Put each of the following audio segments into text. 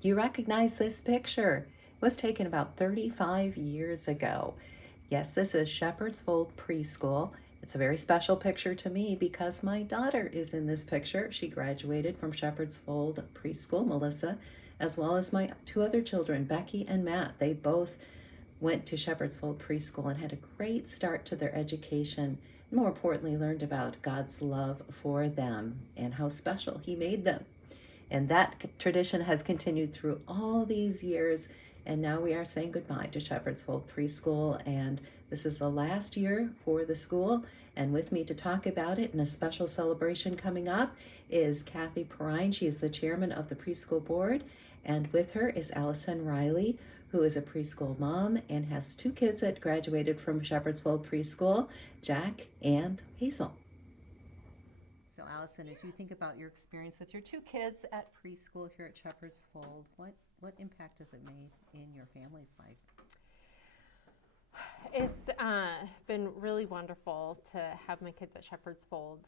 Do you recognize this picture? It was taken about 35 years ago. Yes, this is Shepherd's Fold Preschool. It's a very special picture to me because my daughter is in this picture. She graduated from Shepherd's Fold Preschool, Melissa, as well as my two other children, Becky and Matt. They both went to Shepherd's Fold Preschool and had a great start to their education. More importantly, learned about God's love for them and how special He made them. And that tradition has continued through all these years. And now we are saying goodbye to Shepherd's Fold Preschool. And this is the last year for the school. And with me to talk about it and a special celebration coming up is Kathy Perrine. She is the chairman of the preschool board. And with her is Allison Riley, who is a preschool mom and has two kids that graduated from Shepherd's Fold Preschool, Jack and Hazel. So Allison, as you think about your experience with your two kids at preschool here at Shepherd's Fold, what impact has it made in your family's life? It's been really wonderful to have my kids at Shepherd's Fold.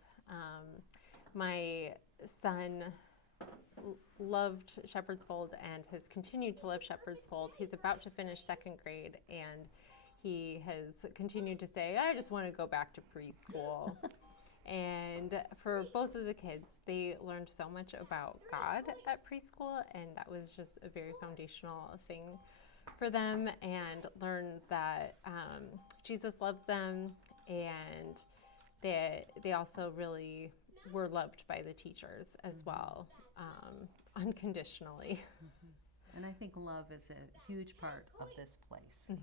My son loved Shepherd's Fold and has continued to love Shepherd's Fold. He's about to finish second grade, and he has continued to say, I just want to go back to preschool. And for both of the kids, they learned so much about God at preschool, and that was just a very foundational thing for them, and learned that Jesus loves them, and they also really were loved by the teachers as well, unconditionally. And I think love is a huge part of this place.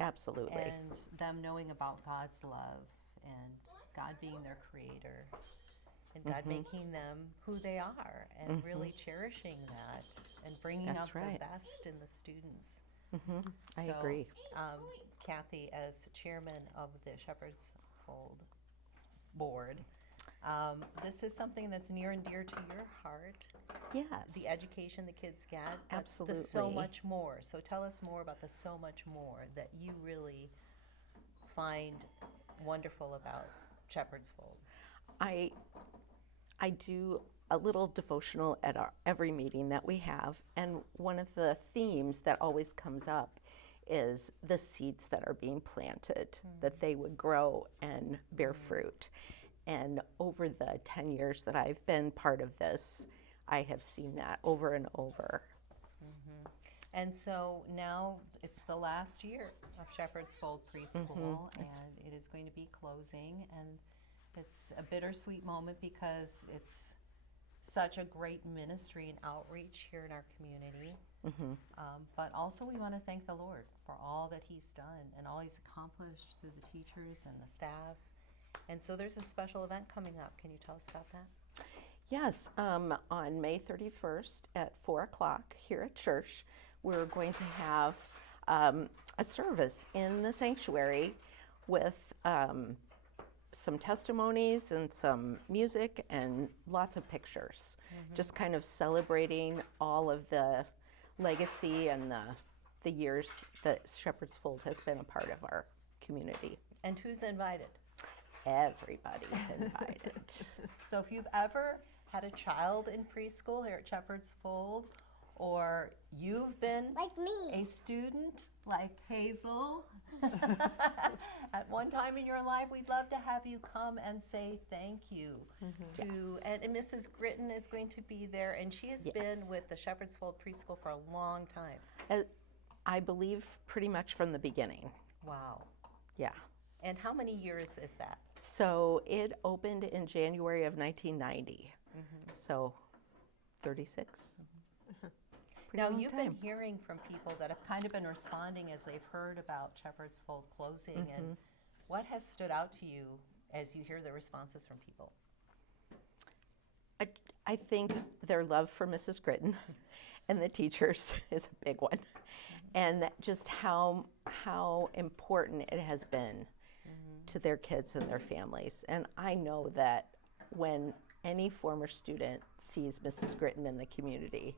Absolutely. And them knowing about God's love and God being their creator and God making them who they are and really cherishing that and bringing That's out right. the best in the students. I So, agree. Kathy, as chairman of the Shepherd's Fold board, this is something that's near and dear to your heart. Yes. The education the kids get. Absolutely. The so much more. So tell us more about the so much more that you really find wonderful about Shepherd's Fold. I do a little devotional at every meeting that we have, and one of the themes that always comes up is the seeds that are being planted, that they would grow and bear fruit. And over the 10 years that I've been part of this, I have seen that over and over. And so now it's the last year of Shepherd's Fold Preschool, and it is going to be closing. And it's a bittersweet moment because it's such a great ministry and outreach here in our community. But also we want to thank the Lord for all that He's done and all He's accomplished through the teachers and the staff. And so there's a special event coming up. Can you tell us about that? Yes, on May 31st at 4 o'clock here at church, we're going to have a service in the sanctuary with some testimonies and some music and lots of pictures. Just kind of celebrating all of the legacy and the years that Shepherd's Fold has been a part of our community. And who's invited? Everybody's invited. So if you've ever had a child in preschool here at Shepherd's Fold, or you've been Like me. a student like Hazel at one time in your life, we'd love to have you come and say thank you to, and Mrs. Gritton is going to be there, and she has been Yes. with the Shepherd's Fold Preschool for a long time. I believe pretty much from the beginning. Wow. Yeah. And how many years is that? So it opened in January of 1990. So 36. Pretty Now, long you've time. been hearing from people that have kind of been responding as they've heard about Shepherd's Fold closing, and what has stood out to you as you hear the responses from people? I think their love for Mrs. Gritton and the teachers is a big one. And just how important it has been to their kids and their families. And I know that when any former student sees Mrs. Gritton in the community,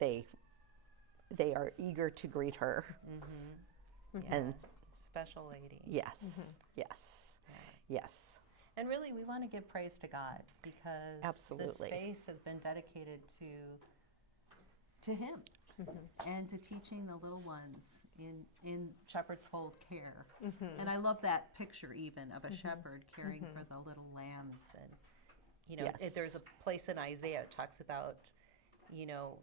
they are eager to greet her. And Special lady. yes, yes, yes. And really, we want to give praise to God because Absolutely. this space has been dedicated to to him and to teaching the little ones in Shepherd's Fold care. And I love that picture even of a shepherd caring for the little lambs. And, you know, there's a place in Isaiah that talks about, you know,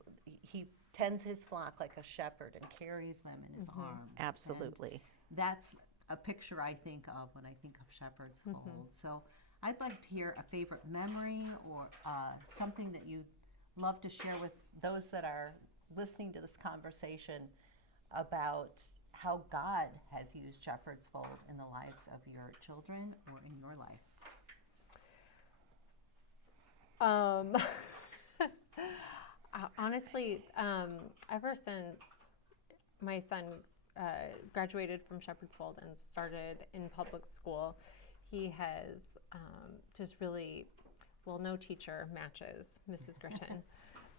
he tends his flock like a shepherd and Carries them in his arms. Absolutely. And that's a picture I think of when I think of Shepherd's Fold. So I'd like to hear a favorite memory or something that you love to share with those that are listening to this conversation about how God has used Shepherd's Fold in the lives of your children or in your life. Honestly, ever since my son graduated from Shepherd's Fold and started in public school, he has just really, well, no teacher matches Mrs. Gritton,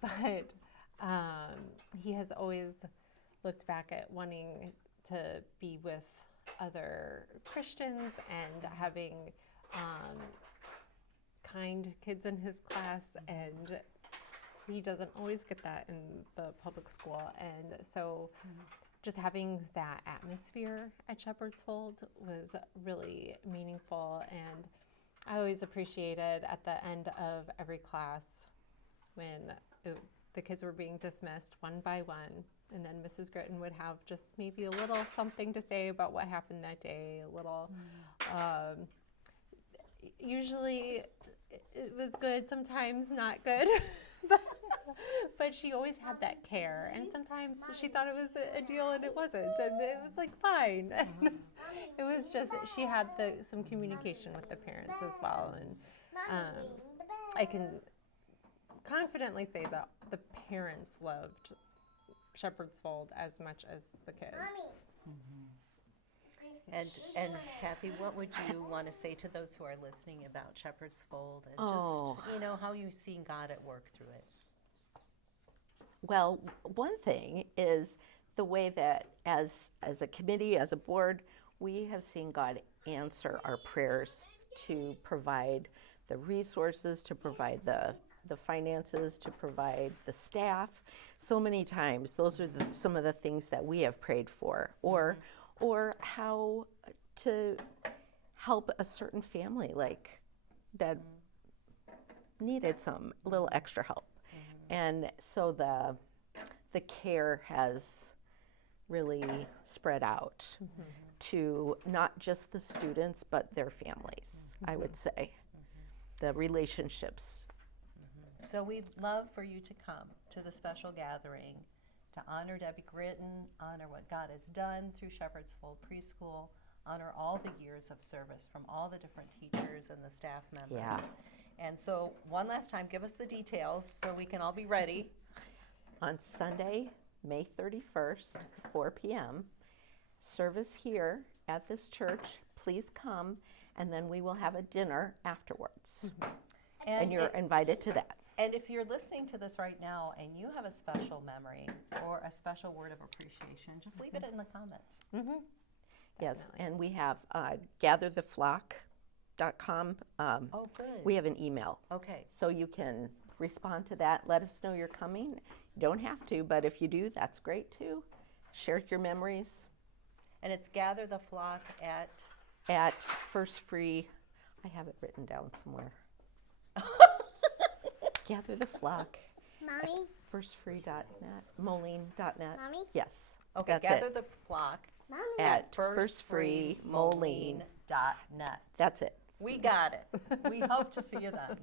but he has always looked back at wanting to be with other Christians and having kind kids in his class, and he doesn't always get that in the public school. And so just having that atmosphere at Shepherd's Fold was really meaningful, and I always appreciated at the end of every class when the kids were being dismissed one by one, and then Mrs. Gritton would have just maybe a little something to say about what happened that day, a little, usually it was good, sometimes not good, but she always had that care, and sometimes she thought it was a deal and it wasn't, and it was like fine. It was just, she had some communication with the parents as well, and I can confidently say that the parents loved Shepherd's Fold as much as the kids. And Kathy, what would you want to say to those who are listening about Shepherd's Fold and just, you know, how you've seen God at work through it? Well, one thing is the way that as a committee, as a board, we have seen God answer our prayers to provide the resources, to provide the finances, to provide the staff. So many times, those are some of the things that we have prayed for, or how to help a certain family like that needed some little extra help. And so the care has really spread out to not just the students but their families, I would say. The relationships. So we'd love for you to come to the special gathering to honor Debbie Gritton, honor what God has done through Shepherd's Fold Preschool, honor all the years of service from all the different teachers and the staff members. Yeah. And so one last time, give us the details so we can all be ready. On Sunday, May 31st, 4 p.m., service here at this church. Please come, and then we will have a dinner afterwards. And you're invited to that. And if you're listening to this right now and you have a special memory or a special word of appreciation, just leave it in the comments. Yes, and we have gathertheflock.com. Oh, good. We have an email. Okay. So you can respond to that. Let us know you're coming. You don't have to, but if you do, that's great too. Share your memories. And it's Gather the Flock at First Free. I have it written down somewhere. Gather the Flock. Mommy? Firstfree.net, Moline.net. Mommy? Yes. Okay, that's Gather it. the Flock Mommy? At firstfreemoline. firstfreemoline.net. That's it. We got it. We hope to see you then.